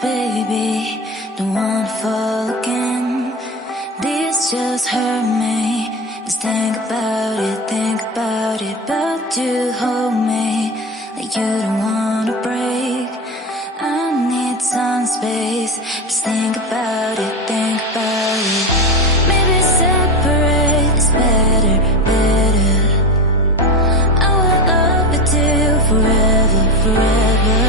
baby, don't wanna fall again. This just hurt me. Just think about it, but you hold me like you don't wanna break. I need some space. Just think about it, maybe separate is better, better. I will love you till forever, forever.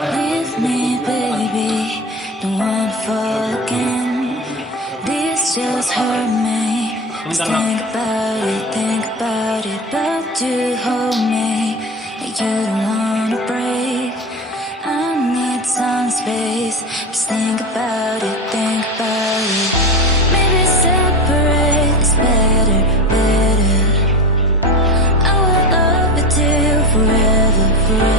Leave me, baby, don't wanna fall again. This just hurt me. Just think about it, but you hold me like you don't wanna break. I need some space. Just think about it, maybe separate is better, better. I will love you till forever, forever.